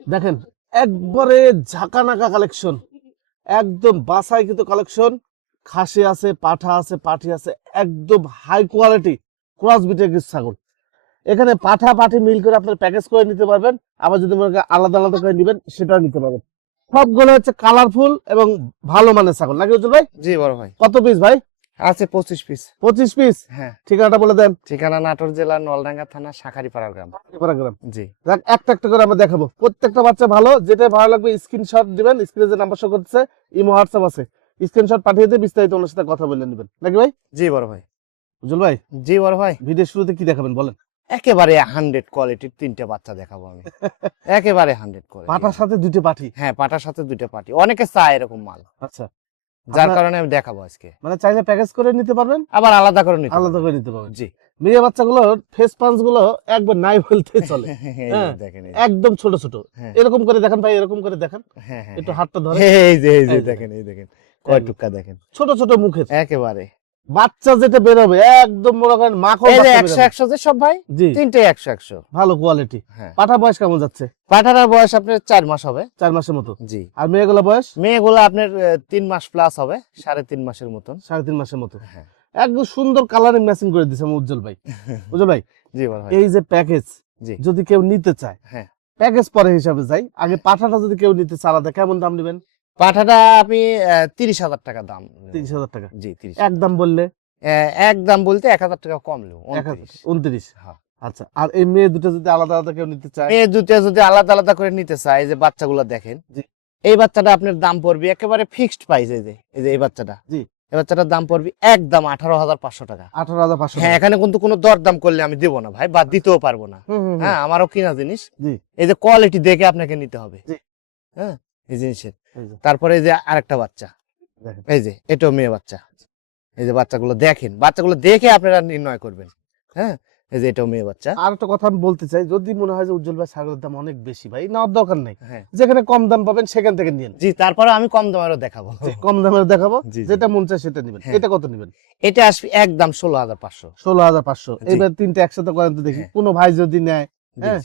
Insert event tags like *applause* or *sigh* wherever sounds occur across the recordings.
দেখেন একবারে ঝাঁকানাকা কালেকশন একদম বাসাই কিন্তু কালেকশন খাসি আছে পাঠা আছে পাঠি আছে একদম হাই কোয়ালিটি ক্রস বিটের কিছু ছাগল। এখানে পাঠা পাঠি মিল করে আপনার প্যাকেজ করে নিতে পারবেন। আবার যদি মনে আলাদা আলাদা করে নেবেন সেটাও নিতে পারবেন। সবগুলো হচ্ছে কালারফুল এবং ভালো মানের ছাগল। নাকি ভাই? জি বড় ভাই। কত পিস ভাই? আছে পঁচিশ পিস পঁচিশ পিস হ্যাঁ। ঠিকানাটা বলে দেন। ঠিকানা নাটোর জেলার নলডাঙ্গা থানা শাখারিপাড়া গ্রাম। গ্রাম। জি। দেখ একটা একটা করে আমরা দেখাবো। প্রত্যেকটা বাচ্চা ভালো যেটা ভালো লাগবে স্ক্রিনশট দিবেন স্ক্রিনে যে নাম্বার শো করতেছে ইমো হোয়াটসঅ্যাপ আছে। স্ক্রিনশট পাঠিয়ে দিয়ে বিস্তারিত ওনার সাথে কথা বলে নেবেন। নাকি ভাই? জি বড় ভাই। উজ্জ্বল ভাই জি বড় ভাই। ভিডিও শুরুতে কি দেখাবেন বলেন? একেবারে হান্ড্রেড কোয়ালিটির তিনটা বাচ্চা দেখাবো আমি। *laughs* একেবারে হান্ড্রেড কোয়ালিটি পাটার সাথে দুইটা পাঠি? হ্যাঁ পাটার সাথে দুইটা পাটি অনেকে চায় এরকম মাল। আচ্ছা। যার কারণে আমি দেখাবো আজকে। মানে চাইলে প্যাকেজ করে নিতে পারবেন? আবার আলাদা করে নিতে আলাদা করে নিতে পারবেন। জি। মেয়ে বাচ্চাগুলোর ফেস পাঞ্চগুলো একবার নাই বলতে চলে। *laughs* হ্যাঁ। একদম ছোট ছোট। হ্যাঁ, এরকম করে দেখেন ভাই এরকম করে দেখেন। হ্যাঁ, একটু। হাতটা ধরে এই যে এই যে দেখেন এই দেখেন। কয় টুকা দেখেন? ছোট ছোট মুখে একেবারে। বাচ্চা যেটা বেরোবে একদম মনে করেন মাখন একশো একশো যে সব ভাই? তিনটে একশো একশো। ভালো কোয়ালিটি হ্যাঁ। পাঠা বয়স কেমন যাচ্ছে? পাঠাটার বয়স আপনার চার মাস হবে। চার মাসের মতো? জি। আর মেয়েগুলো বয়স? মেয়েগুলো আপনার তিন মাস প্লাস হবে সাড়ে তিন মাসের মতন। সাড়ে তিন মাসের মতো। হ্যাঁ। একদম সুন্দর কালারিং ম্যাচিং করে দিছে আমার উজ্জ্বল ভাই। *laughs* উজ্জ্বল ভাই জি এই যে প্যাকেজ যদি কেউ নিতে চায় হ্যাঁ। প্যাকেজ পরে হিসাবে যাই আগে পাঠাটা যদি কেউ নিতে আলাদা কেমন দাম নেবেন? পাঠাটা আপনি তিরিশ হাজার টাকা দাম তিরিশ হাজার টাকা? জি তিরিশ একদম বললে? এক দাম বলতে এক হাজার টাকা কম নেব উনত্রিশ। হ্যাঁ। আচ্ছা আর এই মেয়ে দুটো যদি আলাদা আলাদা কেউ নিতে চায়? মেয়ে দুটো যদি আলাদা আলাদা করে নিতে চায় যে বাচ্চাগুলো দেখেন। এই বাচ্চাটা আপনার দাম পড়বে একেবারে ফিক্সড প্রাইস এই যে এই যে এই বাচ্চাটা। জি। এই বাচ্চাটার দাম পড়বে একদম আঠারো হাজার পাঁচশো টাকা। আঠারো হাজার পাঁচশো হ্যাঁ এখানে কিন্তু কোনো দরদাম করলে আমি দেবো না ভাই বা দিতেও পারব না। হ্যাঁ আমারও কিনা জিনিস। এই যে কোয়ালিটি দেখে আপনাকে নিতে হবে। হ্যাঁ? এই জিনিসের তারপরে এই যে আরেকটা বাচ্চা। এই যে এটাও মেয়ে বাচ্চা। এই যে বাচ্চাগুলো দেখেন বাচ্চাগুলো দেখে আপনারা নির্ণয় করবেন। হ্যাঁ? এই যে এটাও মেয়ে বাচ্চা। আর একটা কথা আমি বলতে চাই যদি মনে হয় যে উজ্জ্বল ভাই ছাগলের দাম অনেক বেশি ভাই নেওয়ার দরকার নেই। হ্যাঁ। যেখানে কম দাম পাবেন সেখান থেকে নিন। জি তারপরে আমি কম দামেরও দেখাবো। কম দামের দেখাবো। যেটা মন চায় সেটা নেবেন। হ্যাঁ। এটা কত নেবেন? এটা আসবে একদম ষোলো হাজার পাঁচশো। ষোলো হাজার পাঁচশো। এবার তিনটে একসাথে করেন তো দেখি হ্যাঁ। কোনো ভাই যদি নেয় হ্যাঁ।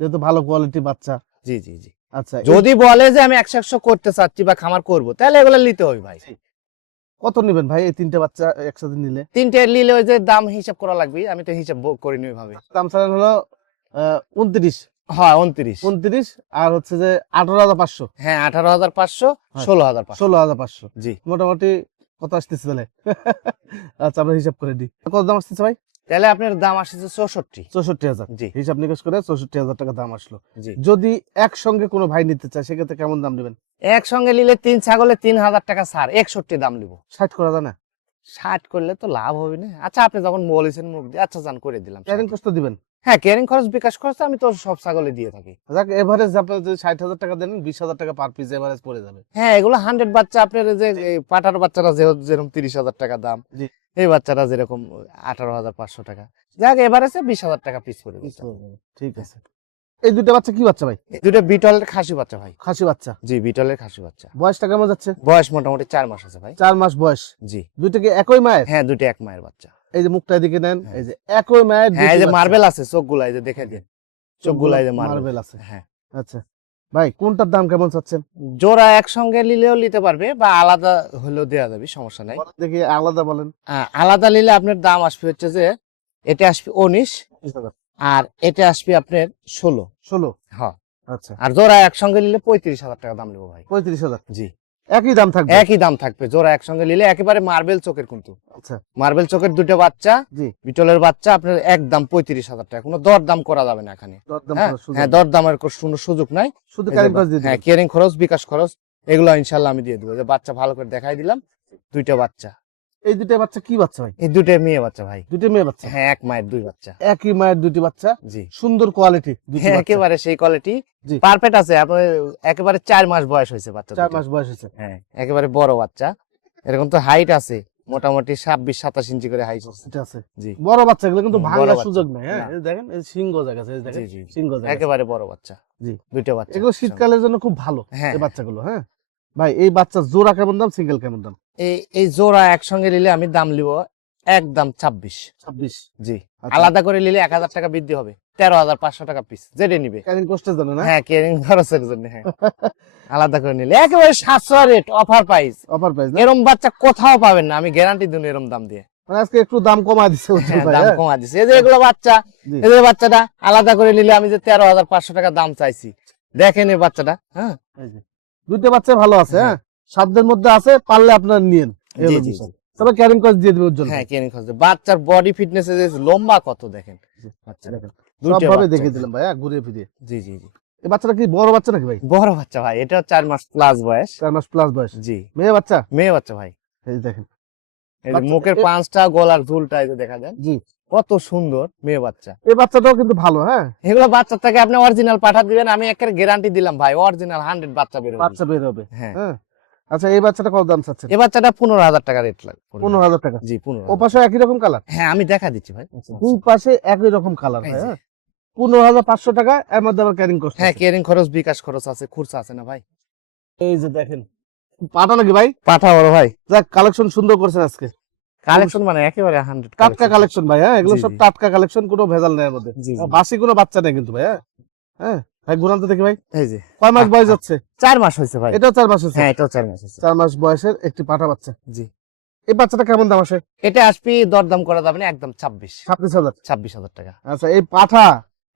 যেহেতু ভালো কোয়ালিটি বাচ্চা। জি জি জি। আচ্ছা যদি বলে যে আমি একশো একশো করতে চাচ্ছি বা খামার করব তাহলে এগুলো নিতে হবে ভাই। কত নেবেন ভাই এই তিনটে বাচ্চা একসাথে নিলে? তিনটে নিলে ওই যে দাম হিসাব করা লাগবে আমি তো হিসাব ব- করিনি ওইভাবে। দাম চালান হলো উনত্রিশ। হ্যাঁ উনত্রিশ। উনত্রিশ আর হচ্ছে যে আঠারো হাজার পাঁচশো। হ্যাঁ আঠারো হাজার পাঁচশো হ্যাঁ। ষোলো হাজার ষোলো হাজার পাঁচশো। জি। মোটামুটি কত আসতেছে তাহলে? *laughs* আচ্ছা আমরা হিসাব করে দিই কত দাম আসতেছে ভাই? তাহলে আপনার দাম আসছে চৌষট্টি। চৌষট্টি হাজার। জি। হিসাব নিকাশ করে চৌষট্টি হাজার টাকা দাম আসলো। যদি একসঙ্গে কোনো ভাই নিতে চায় সেক্ষেত্রে কেমন দাম নেবেন? একসঙ্গে নিলে তিন ছাগলে তিন হাজার টাকা ছাড় একষট্টি দাম নিব। ষাট করা যায় না? ষাট করলে তো লাভ হবে না। আচ্ছা আপনি যখন বলেছেন মুখ দিয়ে আচ্ছা জান করে দিলাম। ক্যারিং কষ্ট দিবেন? হ্যাঁ ক্যারিং খরচ বিকাশ খরচ আমি তো সব ছাগলে দিয়ে থাকি। যাক এভারেজ আপনার যদি ষাট হাজার টাকা দেন বিশ হাজার টাকা পার পিস এভারেজ পড়ে যাবে। হ্যাঁ এগুলো হান্ড্রেড বাচ্চা আপনার যে পাটার বাচ্চারা যেরকম তিরিশ হাজার টাকা দাম। জি। এই বাচ্চারা যেরকম আঠারো হাজার পাঁচশো টাকা। যাক এবারে বিশ হাজার টাকা পিস করে ঠিক আছে। এই দুটো বাচ্চা কি বাচ্চা ভাই? দুটো বিটলের খাসি বাচ্চা ভাই। খাসি বাচ্চা? জি বিটলের খাসি বাচ্চা। বয়সটা কেমন যাচ্ছে? বয়স মোটামুটি চার মাস আছে ভাই। চার মাস বয়স? জি। দুইটা কি একই মায়ের? হ্যাঁ দুটো এক মায়ের বাচ্চা। এই যে মুখটা এদিকে নেন হ্যাঁ। এই যে একই মায়ের হ্যাঁ এই যে মার্বেল আছে চোখগুলা এই যে দেখে দিন চোখগুলা এই যে মার্বেল আছে। হ্যাঁ। আচ্ছা। ভাই কোনটার দাম কেমন চাচ্ছেন? জোড়া একসঙ্গে নিলেও নিতে পারবে বা আলাদা হলেও দেওয়া যাবে সমস্যা নাই। দেখি আলাদা বলেন। আলাদা নিলে আপনার দাম আসবে হচ্ছে যে এটা আসবে উনিশ আর এটা আসবে আপনার ষোলো। ষোলো? হ্যাঁ। আচ্ছা। আর জোড়া একসঙ্গে নিলে পঁয়ত্রিশ হাজার টাকা দাম নেব ভাই। পঁয়ত্রিশ হাজার? জি। একই দাম থাকবে? একই দাম থাকবে জোড়া একসঙ্গে নিলে একেবারে মার্বেল চোখের কিন্তু। আচ্ছা। মার্বেল চোখের দুটো বাচ্চা জি। বিটলের বাচ্চা আপনার একদম পঁয়ত্রিশ হাজার টাকা। কোনো দর দাম করা যাবে না এখানে। হ্যাঁ? হ্যাঁ দর দামের কোনো সুযোগ নাই। শুধু হ্যাঁ কেয়ারিং খরচ বিকাশ খরচ এগুলো ইনশাল্লাহ আমি দিয়ে দেবো। যে বাচ্চা ভালো করে দেখাই দিলাম দুইটা বাচ্চা। এই দুটো বাচ্চা কি বাচ্চা ভাই? এই দুটো মেয়ে বাচ্চা ভাই। দুটো মেয়ে বাচ্চা? হ্যাঁ এক মায়ের দুই বাচ্চা। একই মায়ের দুটি বাচ্চা? জি। সুন্দর কোয়ালিটি হ্যাঁ একেবারে সেই কোয়ালিটি জি। পারফেক্ট আছে আপনার একেবারে চার মাস বয়স হয়েছে বাচ্চা চার মাস বয়স হয়েছে। হ্যাঁ একেবারে বড় বাচ্চা। এরকম তো হাইট আছে মোটামুটি ছাব্বিশ সাতাশ ইঞ্চি করে হাইট আছে। জি। বড় বাচ্চা গুলো কিন্তু ভাঙার সুযোগ নাই হ্যাঁ? দেখেন এই সিংহ জায়গা আছে দেখেন সিংহ জায়গা একেবারে বড় বাচ্চা। জি। দুইটা বাচ্চা এগুলো শীতকালের জন্য খুব ভালো হ্যাঁ। এই বাচ্চাগুলো হ্যাঁ? ভাই এই বাচ্চা জোড়া কেমন দাম সিঙ্গেল কেমন দাম? এই এই জোড়া একসঙ্গে নিলে আমি দাম নিব একদম ছাব্বিশ। ছাব্বিশ? জি। আচ্ছা। আলাদা করে নিলে এক হাজার টাকা বৃদ্ধি হবে। তেরো হাজার পাঁচশো টাকা পিস যেটা নিবে। ক্যারিং কষ্টের জন্য না? হ্যাঁ কেরিং খরচের জন্য হ্যাঁ। আলাদা করে নিলে। একেবারে সাতশো rate offer price offer price এরম বাচ্চা কোথাও পাবেন না আমি গ্যারান্টি দিন এরম দাম দিয়ে। মানে আজকে একটু দাম দিচ্ছে উজ্জ্বল হ্যাঁ, দাম হ্যাঁ? কমা দিছে। এই যে এগুলো বাচ্চা। এই যে বাচ্চাটা আলাদা করে নিলে আমি যে তেরো হাজার পাঁচশো টাকা দাম চাইছি। দেখেন এই বাচ্চাটা হ্যাঁ। দুইটা বাচ্চা ভালো আছে হ্যাঁ। সাধ্যের মধ্যে আছে পারলে আপনার নিয়েন। এই জি হলো জি বিষয়। তবে ক্যারিং কস্ট দিয়ে দিবে উজ্জ্বল হ্যাঁ কেন খরচ বাচ্চার বডি ফিটনেস লম্বা কত দেখেন? বাচ্চা দেখেন। সবভাবে বাচ্চা। দিলাম ভাই ঘুরিয়ে জি জি জি। এই বাচ্চাটা কি বড় বাচ্চা নাকি ভাই? বড় বাচ্চা ভাই এটা চার মাস প্লাস বয়স। চার মাস প্লাস বয়স। জি। মেয়ে বাচ্চা? মেয়ে বাচ্চা ভাই। এই দেখেন। এই মুখের পাঁচটা গলার ঝুলটা এই যে দেখা যায়। জি। কত সুন্দর মেয়ে বাচ্চা। এই বাচ্চাটাও কিন্তু ভালো হ্যাঁ? এগুলো বাচ্চার থেকে আপনি অরিজিনাল পাঠা দিবেন আমি একের গ্যারান্টি দিলাম ভাই অরিজিনাল হান্ড্রেড বাচ্চা বেরোবে বাচ্চা বের হবে। হ্যাঁ। হ্যাঁ। আচ্ছা এই বাচ্চাটা কত দাম চাচ্ছেন? এই বাচ্চাটা পনেরো হাজার টাকা রেট লাগবে। পনেরো হাজার টাকা। জি পনেরো ও পাশে একই রকম কালার হ্যাঁ আমি দেখা দিচ্ছি ভাই। দুই পাশে একই রকম কালার হ্যাঁ পনেরো হাজার পাঁচশো টাকা এর মধ্যে আবার ক্যারিং কস্ট হ্যাঁ কেয়ারিং খরচ বিকাশ খরচ আছে খুরসা আছে না ভাই? এই যে দেখেন পাটা নাকি ভাই? পাঠা বড় ভাই। যাক কালেকশন সুন্দর করছেন আজকে। কালেকশন মানে একেবারে হান্ড্রেড টাটকা কালেকশন ভাই হ্যাঁ এগুলো সব। টাটকা কালেকশন কোনো ভেজাল নেই জি। বাসি কোনো বাচ্চা নেই কিন্তু ভাই হ্যাঁ? হ্যাঁ? ভাই ঘুরান তো দেখি ভাই। এই যে। কয় মাস বয়স যাচ্ছে চার মাস হয়েছে ভাই। এটাও চার মাস হচ্ছে হ্যাঁ এটাও চার মাস হয়েছে। চার মাস বয়সের একটি পাঠা বাচ্চা। জি। এই বাচ্চাটা কেমন দাম আসে? এটা আসবি দরদাম করা যাবে না একদম ছাব্বিশ। ছাব্বিশ হাজার। ছাব্বিশ হাজার টাকা। আচ্ছা এই পাঠা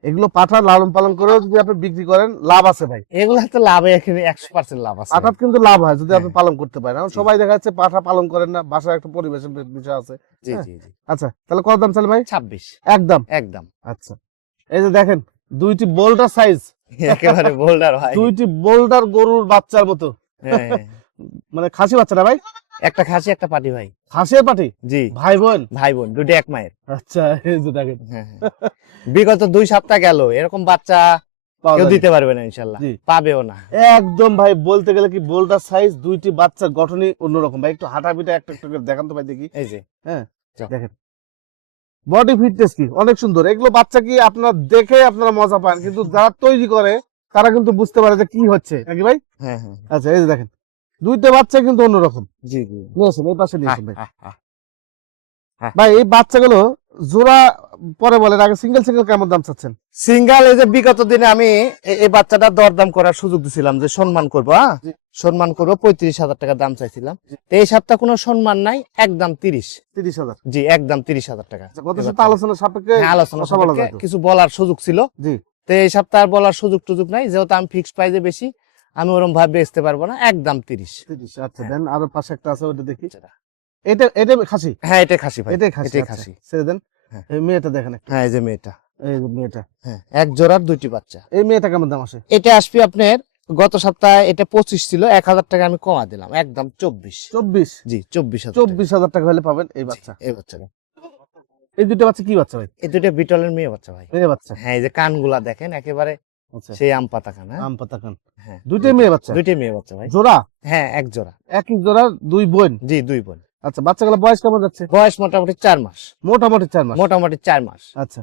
এগুলো পাঠা লালন পালন করেও যদি আপনি বিক্রি করেন লাভ আছে ভাই। এগুলা তো লাভে এখানে একশো পার্সেন্ট লাভ আছে। পাঠার কিন্তু লাভ হয় যদি আপনি হ্যাঁ। পালন করতে পারেন। সবাই দেখা যাচ্ছে পাঠা পালন করেন না বাসার একটা পরিবেশের বিষয় আছে। জি হ্যাঁ। জি জি। আচ্ছা তাহলে কত দাম চালে ভাই? ছাব্বিশ। একদম? একদম। আচ্ছা। এই যে দেখেন দুইটি বোল্ডার সাইজ। *laughs* একেবারে বোল্ডার ভাই। দুইটি বোল্ডার গরুর বাচ্চার মতো। হ্যাঁ। *laughs* মানে খাসি বাচ্চাটা ভাই? একটা খাসি একটা পাটি ভাই। পাটি? জি। ভাই বোন? ভাই বোন দুটো এক মায়ের। আচ্ছা এই যে দেখেন। হ্যাঁ, হ্যাঁ। বিগত দুই সপ্তাহ গেল এরকম বাচ্চা কেউ দিতে পারবে না ইনশাল্লাহ পাবেও না। একদম ভাই বলতে গেলে কি বোল্ডার সাইজ দুইটি বাচ্চার গঠনই অন্যরকম। ভাই একটু হাঁটা পিটা একটা একটা করে দেখান তো ভাই দেখি। এই যে। দেখেন। বডি ফিটনেস কি? অনেক সুন্দর। এগুলো বাচ্চা কি আপনার দেখে আপনারা মজা পান কিন্তু যারা তৈরি করে তারা কিন্তু বুঝতে পারে যে কি হচ্ছে। নাকি ভাই? হ্যাঁ হ্যাঁ। আচ্ছা এই যে দেখেন। দুইটা বাচ্চা কিন্তু অন্যরকম। জি জি নিয়েছেন এই পাশে নিয়েছেন ভাই। আহ, ভাই এই বাচ্চাগুলো জোড়া পরে বলেন আগে সিঙ্গেল সিঙ্গেল কেমন দাম চাচ্ছেন? সিঙ্গেল এই যে বিগত দিনে আমি এই বাচ্চাটা দরদাম করার সুযোগ দিছিলাম যে সম্মান করব হ্যাঁ। সম্মান করব পঁয়ত্রিশ হাজার টাকা দাম চাইছিলাম। তো এই সপ্তাহ কোনো সম্মান নাই একদম তিরিশ। তিরিশ হাজার। জি একদম তিরিশ হাজার টাকা। আচ্ছা, আলোচনা সাপেক্ষে হ্যাঁ, আলোচনা কিছু বলার সুযোগ ছিল। জি। তো এই সপ্তাহ আর বলার সুযোগ টুযোগ নাই যেহেতু আমি ফিক্সড প্রাইজে বেশি আমি ওরকম ভাবে বেচতে পারব না একদম তিরিশ। তিরিশ আচ্ছা হ্যাঁ। দেন আরও পাশে একটা আছে ওটা দেখি। এটা এটা খাসি? হ্যাঁ এটাই খাসি ভাই এটাই খাসি আচ্ছা, খাসি। ছেড়ে দেন। এই মেয়েটা দেখেন হ্যাঁ এই যে মেয়েটা। এই মেয়েটা। হ্যাঁ এক জোড়ার দুইটি বাচ্চা। এই মেয়েটা কেমন দাম আসে? এটা আসবে আপনার গত সপ্তাহে এটা পঁচিশ ছিল এক হাজার টাকা আমি কমা দিলাম একদম চব্বিশ। চব্বিশ? জি চব্বিশ হাজার চব্বিশ হাজার টাকা হলে পাবেন এই বাচ্চা। এই বাচ্চাটা। এই দুটো বাচ্চা কি বাচ্চা ভাই? এই দুটো বিটলের মেয়ে বাচ্চা ভাই। মেয়ে বাচ্চা। হ্যাঁ এই যে কানগুলা দেখেন একেবারে আচ্ছা। সেই আম পাতা কান হ্যাঁ? আম পাতা খান হ্যাঁ। দুইটাই মেয়ে বাচ্চা? দুইটাই মেয়ে বাচ্চা ভাই। জোড়া? হ্যাঁ এক জোড়া। একই জোড়া দুই বোন? জি দুই বোন। আচ্ছা বাচ্চাগুলো বয়স কেমন যাচ্ছে? বয়স মোটামুটি চার মাস। মোটামুটি চার মাস। মোটামুটি চার মাস। আচ্ছা।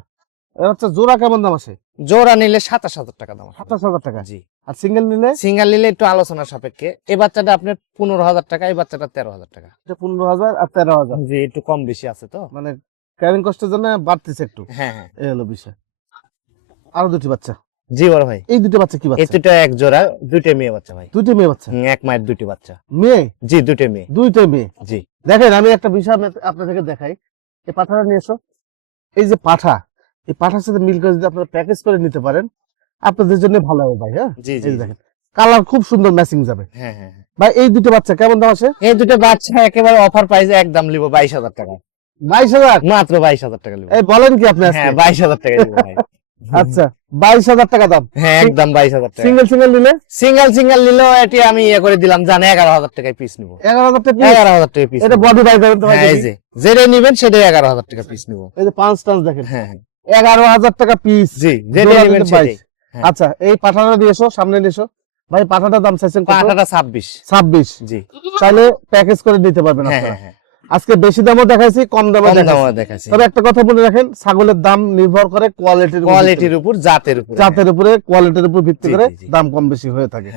বাচ্চা জোড়া কেমন দাম আছে? জোড়া নিলে সাতাশ হাজার টাকা দাম। সাতাশ হাজার টাকা। জি। আর সিঙ্গেল নিলে? সিঙ্গেল নিলে একটু আলোচনা সাপেক্ষে। এই বাচ্চাটা আপনার পনেরো হাজার টাকা এই বাচ্চাটা তেরো হাজার টাকা। পনেরো হাজার আর তেরো হাজার। জি একটু কম বেশি আছে তো। মানে ক্যারিং কস্টের জন্য বাড়তেছে একটু। হ্যাঁ হ্যাঁ। এই হলো বিষয়। আরও দুটি বাচ্চা। জি বড় ভাই। এই দুটি বাচ্চা কি বাচ্চা? এই দুটো এক জোড়া দুইটা মেয়ে বাচ্চা ভাই। দুইটা মেয়ে বাচ্চা? এক মায়ের দুটি বাচ্চা। মেয়ে? জি দুটো মেয়ে। দুইটা মেয়ে। জি। দেখেন আমি একটা বিষয় আপনা- আপনাদেরকে দেখাই। এই পাঠাটা নিয়ে এসো। এই যে পাঠা এই পাঠার সাথে মিল করে যদি আপনারা প্যাকেজ করে নিতে পারেন আপনাদের জন্য ভালো হবে ভাই হ্যাঁ? জি এই জি। দেখেন কালার খুব সুন্দর ম্যাচিং যাবে। হ্যাঁ হ্যাঁ হ্যাঁ। ভাই এই দুটো বাচ্চা কেমন দাম আছে? এই দুটো বাচ্চা একেবারে অফার প্রাইসে একদম লিবো বাইশ হাজার টাকা। বাইশ হাজার? মাত্র বাইশ হাজার টাকা লিবো এই বলেন কি আপনি আজকে? হ্যাঁ টাকা লিবো ভাই। *laughs* আচ্ছা বাইশ হাজার টাকা দাম? হ্যাঁ একদম বাইশ হাজার টাকা। সিঙ্গেল সিঙ্গেল নিলে? সিঙ্গেল সিঙ্গেল নিলেও এটি আমি ইয়ে করে দিলাম জান এগারো হাজার টাকায় পিস নিবো। এগারো হাজার টাকা। এগারো হাজার টাকা পিস এটা বডি এই যে যেটা নিবেন সেটাই এগারো হাজার টাকা পিস নিবো। এই যে পাঁচ টান্স দেখেন। হ্যাঁ হ্যাঁ। এগারো হাজার টাকা পিস জি দিতে। হ্যাঁ। আচ্ছা এই পাঠাটা এসো সামনে নিয়ে এসো। ভাই পাঠাটার দাম চাইছেন কত? পাটাটা ছাব্বিশ। ছাব্বিশ। জি। চাইলে প্যাকেজ করে নিতে পারবেন হ্যাঁ আপনারা। হ্যাঁ আজকে বেশি দামও দেখাইছি কম দামও দেখাইছি। তবে একটা কথা মনে রাখেন ছাগলের দাম নির্ভর করে কোয়ালিটির কোয়ালিটির উপর জাতের উপর জাতের উপরে কোয়ালিটির উপর ভিত্তি করে। দাম কম বেশি হয়ে থাকে।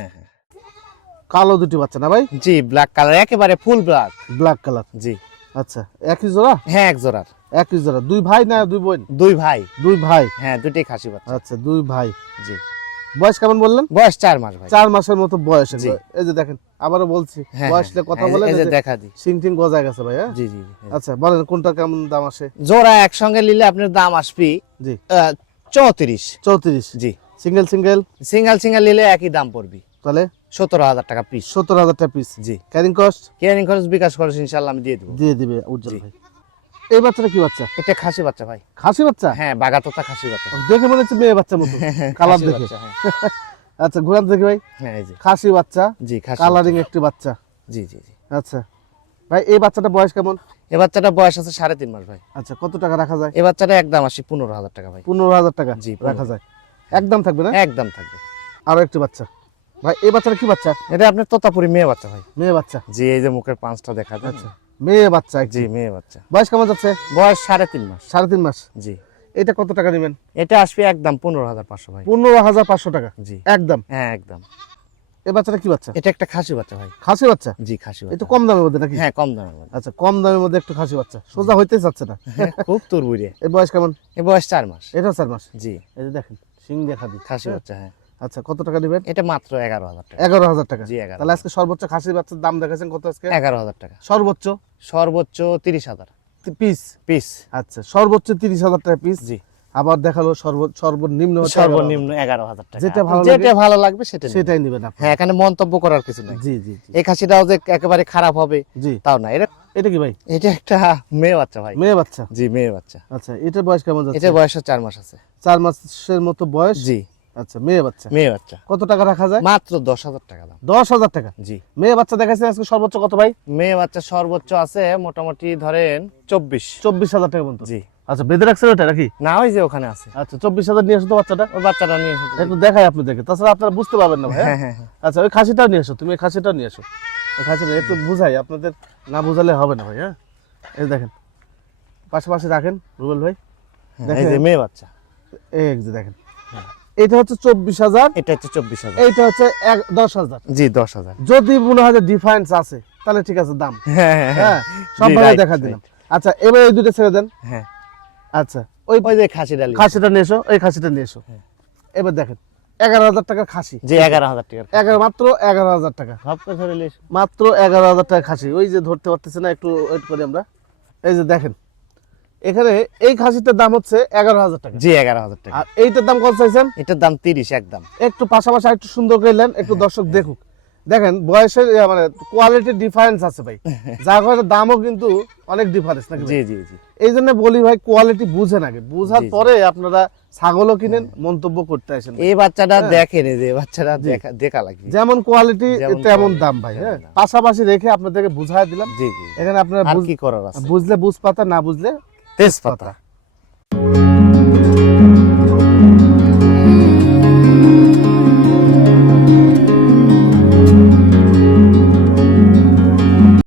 কালো দুটি বাচ্চা না ভাই? জি ব্ল্যাক কালার একেবারে ফুল ব্ল্যাক ব্ল্যাক কালার জি। আচ্ছা একই জোড়া? হ্যাঁ এক জোড়ার। একই জোড়া দুই ভাই না দুই বোন? দুই ভাই। দুই ভাই। হ্যাঁ দুটোই খাসি বাচ্চা। আচ্ছা দুই ভাই। জি। বয়স কেমন বললেন? বয়স চার মাস ভাই। চার মাসের মতো বয়স এই যে দেখেন আবারও বলছি হ্যাঁ, হ্যাঁ, কথা যে দেখা দি সিং টিং গজায় গেছে ভাই হ্যাঁ? জি জি। আচ্ছা বলেন কোনটা কেমন দাম আসে? জোড়া একসঙ্গে নিলে আপনার দাম আসবে জি। চৌত্রিশ। চৌত্রিশ? জি। Single single? সিঙ্গেল সিঙ্গেল নিলে একই দাম পড়বি। তাহলে? সতেরো হাজার টাকা পিস সত্তর হাজার টাকা পিস জি। ক্যারিং কস্ট ক্যারিং খরচ বিকাশ খরচ ইনশাল্লাহ আমি দিয়ে দেবো। দিয়ে দিবে উজ্জ্বল ভাই। এই বাচ্চাটা কি বাচ্চা? এটা খাসি বাচ্চা ভাই। খাসি বাচ্চা? হ্যাঁ বাগাতোতা খাসি বাচ্চা। দেখে মনে হচ্ছে মেয়ে বাচ্চা মতো। কালার দেখে। হ্যাঁ। *laughs* আচ্ছা ঘুরান দেখি ভাই। হ্যাঁ এই যে। খাসি বাচ্চা। জি খাসি কালারিং একটি বাচ্চা। জি জি জি। আচ্ছা। ভাই এই বাচ্চাটা বয়স কেমন? এ বাচ্চাটা বয়স আছে সাড়ে তিন মাস ভাই। আচ্ছা কত টাকা রাখা যায়? এ বাচ্চাটা একদম আসি পনেরো হাজার টাকা ভাই। পনেরো হাজার টাকা জি, রাখা যায়। একদম থাকবে না? একদম থাকবে। আরও একটি বাচ্চা। ভাই এই বাচ্চাটা কি বাচ্চা? এটা আপনার তোতাপুরি মেয়ে বাচ্চা ভাই। মেয়ে বাচ্চা। জি এই যে মুখের পাঁচটা দেখা যায়। আচ্ছা। মেয়ে বাচ্চা জি মেয়ে বাচ্চা। বয়স কেমন যাচ্ছে? বয়স সাড়ে তিন মাস। সাড়ে তিন মাস? জি। এটা কত টাকা নেবেন? এটা আসবে একদম পনেরো হাজার পাঁচশো ভাই। পনেরো হাজার পাঁচশো টাকা? জি। একদম? হ্যাঁ একদম। এই বাচ্চাটা কি বাচ্চা? এটা একটা খাসি বাচ্চা ভাই। খাসি বাচ্চা? জি খাসি বাচ্চা। কম দামের মধ্যে নাকি? হ্যাঁ কম দামের মধ্যে। আচ্ছা কম দামের মধ্যে একটু খাসি বাচ্চা। সোজা হইতে চাচ্ছে না। হ্যাঁ, খুব তুরবুড়ে এই বয়স কেমন? এ বয়স চার মাস। এটা চার মাস? জি। এই যে দেখেন সিং দেখা দিই খাসি বাচ্চা হ্যাঁ। আচ্ছা কত টাকা নেবেন এটা মাত্র এগারো হাজার টাকা। এগারো হাজার টাকা। জি এগারো তাহলে আজকে সর্বোচ্চ খাসির বাচ্চার দাম দেখাচ্ছেন কত আজকে? এগারো হাজার টাকা। সর্বোচ্চ? সর্বোচ্চ তিরিশ হাজার। পিস? পিস। আচ্ছা সর্বোচ্চ তিরিশ হাজার টাকা পিস। জি। আবার দেখাল সর্বনিম্ন সর্বনিম্ন এগারো হাজার টাকা। যেটা ভালো যেটা ভালো লাগবে সেটা 11,000 সেটাই নেবেন আপনি। হ্যাঁ এখানে মন্তব্য করার কিছু নাই। জি জি এই খাসিটাও যে একেবারে খারাপ হবে জি। তাও না। এটা এটা কি ভাই? এটা একটা মেয়ে বাচ্চা ভাই। মেয়ে বাচ্চা? জি মেয়ে বাচ্চা। আচ্ছা এটার বয়স কেমন যাচ্ছে? এটা বয়স চার মাস আছে। চার মাসের মতো বয়স? জি। আচ্ছা মেয়ে বাচ্চা? মেয়ে বাচ্চা। কত টাকা রাখা যায়? মাত্র দশ হাজার টাকা দাম। দশ হাজার টাকা? জি। মেয়ে বাচ্চা দেখাচ্ছে আজকে সর্বোচ্চ কত ভাই? মেয়ে বাচ্চা সর্বোচ্চ আছে মোটামুটি ধরেন চব্বিশ। চব্বিশ হাজার টাকা পর্যন্ত। জি। আচ্ছা বেঁধে রাখছেন ওটা নাকি? না ওই যে ওখানে আছে। আচ্ছা চব্বিশ হাজার নিয়ে আসো তো বাচ্চাটা। ওই বাচ্চাটা নিয়ে এসে একটু দেখাই আপনি দেখে তাছাড়া আপনারা বুঝতে পারবেন না ভাই হ্যাঁ? হ্যাঁ হ্যাঁ হ্যাঁ। আচ্ছা ওই খাসিটাও নিয়ে এসো তুমি ওই খাসিটাও নিয়ে এসো ওই খাসিটা একটু বুঝাই আপনাদের না বুঝালে হবে না ভাই হ্যাঁ? এই দেখেন পাশাপাশি রাখেন রুবেল ভাই। হ্যাঁ, যে দেখেন। মেয়ে বাচ্চা। এই যে দেখেন। এটা হচ্ছে চব্বিশ হাজার। এটা হচ্ছে চব্বিশ হাজার। এইটা হচ্ছে দশ হাজার। জি দশ হাজার। যদি মনে হয় যে ডিফারেন্স আছে তাহলে ঠিক আছে দাম। হ্যাঁ হ্যাঁ হ্যাঁ। জি, সবভাবে দেখা right. দিলাম আচ্ছা এবার এই দুটো ছেড়ে দেন। হ্যাঁ। আচ্ছা ওই ওই যে খাসি ডালি খাসিটা নিয়ে এসো এই খাসিটা নিয়ে এসো। হ্যাঁ। এবার দেখেন এগারো হাজার টাকার খাসি। জি এগারো হাজার টাকা এগারো মাত্র এগারো হাজার টাকা। সব কথা মাত্র এগারো হাজার টাকা খাসি। ওই যে ধরতে পারতেছে না একটু ওয়েট করি আমরা। এই যে দেখেন এখানে এই খাসিটার দাম হচ্ছে এগারো হাজার টাকা। জি এগারো হাজার টাকা। আর এইটার দাম কত চাইছেন? এটার দাম তিরিশ একদম। একটু পাশাপাশি একটু সুন্দর করে একটু দর্শক দেখুক। দেখেন বয়সের মানে কোয়ালিটির ডিফারেন্স আছে ভাই। *laughs* যার কারণে দামও কিন্তু অনেক ডিফারেন্স নাকি জি জি জি। এই জন্য বলি ভাই কোয়ালিটি বুঝেন আগে। বুঝার। পরে আপনারা ছাগলও কিনেন মন্তব্য করতে আসেন এই বাচ্চাটা হ্যাঁ। দেখেন এই যে বাচ্চাটা দেখা দেখা লাগবে যেমন কোয়ালিটি তেমন দাম ভাই হ্যাঁ। পাশাপাশি রেখে আপনাদেরকে বুঝাই দিলাম। জি জি। এখানে আপনারা বুঝ- কি করার আছে? বুঝলে বুঝ পাতা না বুঝলে তেজপাতা পাতা